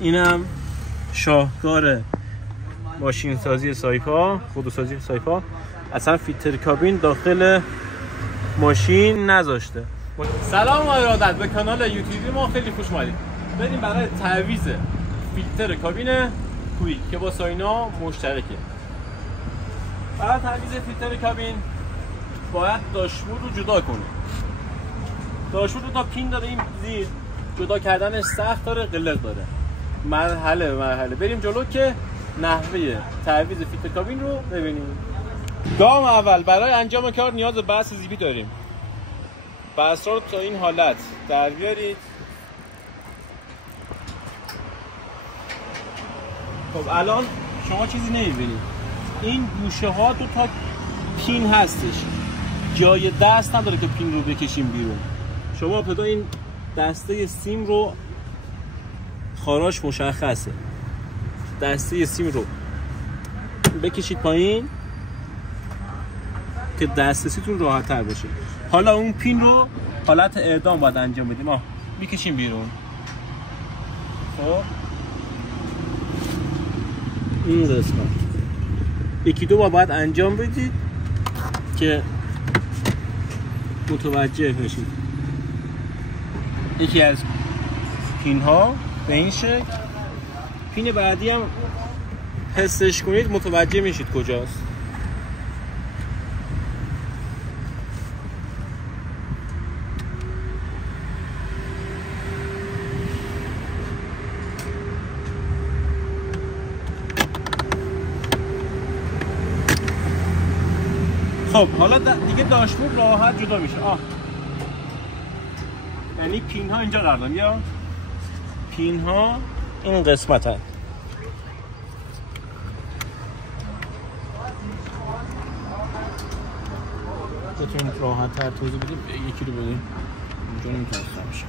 اینم شاهکار ماشین سازی سایپا، خودروسازی سایپا. اصلا فیلتر کابین داخل ماشین نذاشته. سلام و ارادت به کانال یوتیوبی ما، خیلی خوش اومدید. بریم برای تعویض فیلتر کابین کویک که با ساینا مشترکه. برای تعویض فیلتر کابین باید داشبورد رو جدا کنیم. داشبورد رو تا پین داره این زیر، جدا کردنش سخت داره، قلق داره. مرحله بریم جلو که نحوه تعویض فیلتر کابین رو ببینیم. گام اول، برای انجام کار نیاز به بست زیپی داریم. بست رو تا این حالت در بیارید. خب الان شما چیزی نمی‌بینید. این گوشه ها دو تا پین هستش، جای دست نداره که پین رو بکشیم بیرون. شما ابتدا این دسته سیم رو، خاراش مشخصه، دسته سیم رو بکشید پایین که دسترسیتون راحت تر باشه. حالا اون پین رو حالت اعدام باید انجام بدیم. میکشیم بیرون. خب این قسمت یکی دو بار باید انجام بدید که متوجه بشید. یکی از پین ها به این شکل، پین بعدی هم حسش کنید متوجه میشید کجاست. خب حالا دیگه داشبورد راحت جدا میشه. یعنی پین ها اینجا قرار دارن، یا پین ها این قسمت هست. بتونید راحت تر توضیح بدیم. یکی رو بدیم اینجا نمیتونست بشه.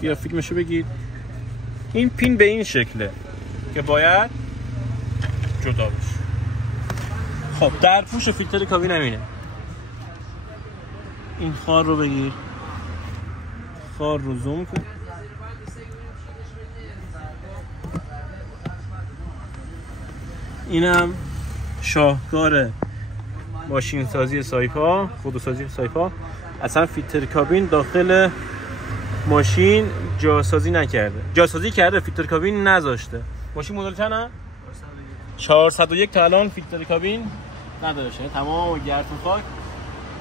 بیا فیلمشو بگید. این پین به این شکله که باید جدا بشه. خب در پوش فیلتر کابین همینه. این خار رو بگیر، خار رو زوم کن. اینم شاهکار ماشین سازی سایپا، خودروسازی سایپا. اصلا فیلتر کابین داخل ماشین جاسازی نکرده. جاسازی کرده، فیلتر کابین نذاشته. ماشین مدل چنده؟ 401 تا الان فیلتر کابین نداشته. تمام گرد و خاک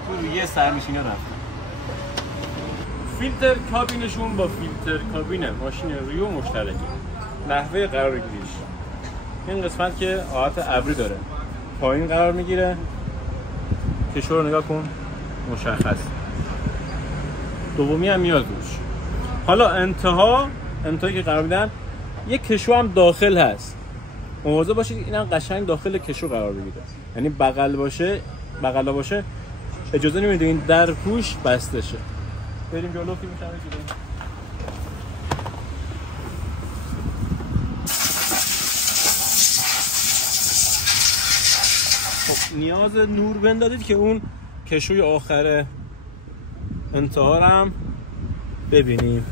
تو روی سرنشینی رفته. فیلتر کابینشون با فیلتر کابین ماشین ریو مشترکه. نحوه قرارگیریش، این قسمت که حالت ابری داره پایین قرار میگیره. کشو رو نگاه کن، مشخص. دومی هم میاد روش. حالا انتهایی که قرار میدن یک کشو هم داخل هست. مواظب باشید اینم قشنگ داخل کشو قرار بگیره. یعنی بغل باشه اجازه نمیده این در پوش بسته شه. بریم جلو که میشه بگیریم. خب نیاز نور بندازید که اون کشوی آخر انتها رو هم ببینیم.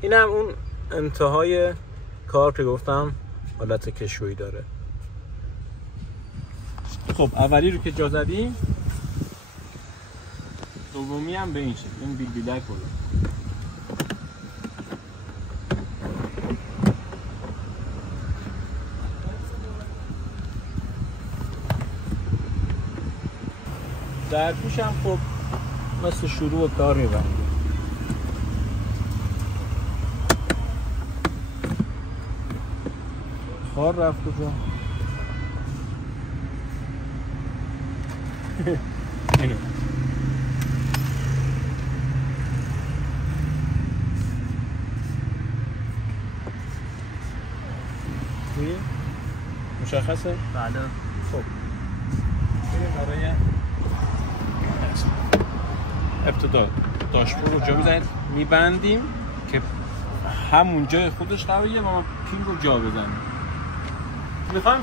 این هم اون انتهای کار که گفتم حالت کشویی داره. خب اولی رو که جا زدیم، دومی هم به این شکل. این بیلبیلک رو در پوش هم خب مثل شروع کار میبرم. خار رفت کجا؟ اینو مشخصه؟ بله. خب بریم برای ابتدا داشبورد رو جا بزنید، میبندیم که همون جای خودش قراره و ما پین رو جا بزنیم. میخوایم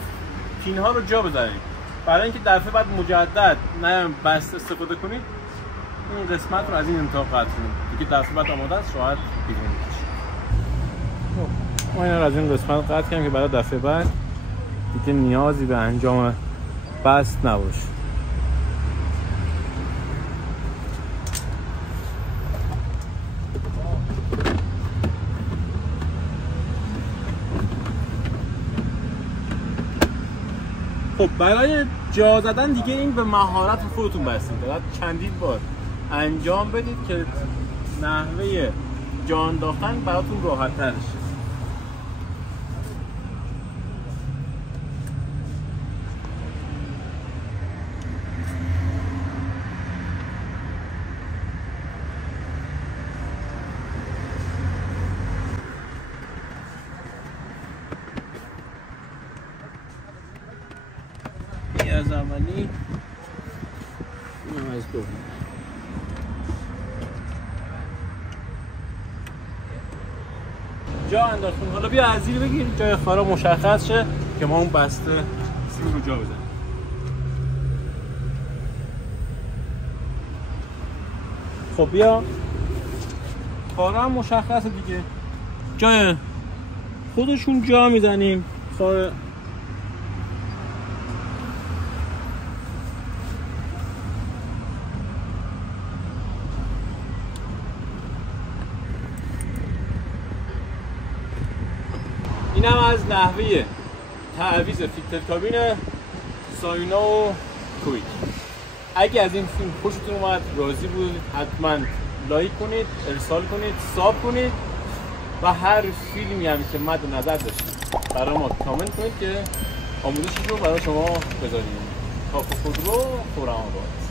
پین ها رو جا بزنیم برای اینکه دفعه بعد مجدد نه بست استفاده کنید. این قسمت رو از این انتها قطع کنید دیگه دفعه بعد آماده است راحت بیرون میکشید. ما این رو از این قسمت قطع کنیم که برای دفعه بعد دیگه نیازی به انجام بست نباشه. خب برای جا زدن دیگه این به مهارت خودتون بستید. باید چندین بار انجام بدید که نحوه جا انداختن براتون راحت تر شه. از اولی اینم از دوم. جا انداختیم. حالا بیا از زیر بگیر جای خارا مشخص شه که ما اون بسته سیم رو جا بزنیم. خب بیا خارا هم مشخصه دیگه، جای خودشون جا میزنیم. خارا اینم از نحوه تعویض فیلتر کابین ساینا و کویک. اگه از این فیلم خوشتون اومد، راضی بود، حتما لایک کنید، ارسال کنید، ساب کنید و هر فیلمی هم که مد نظر داشتید برای ما کامنت کنید که آموزشش رو برای شما بذاریم. کاف خودرو خرم‌آباد.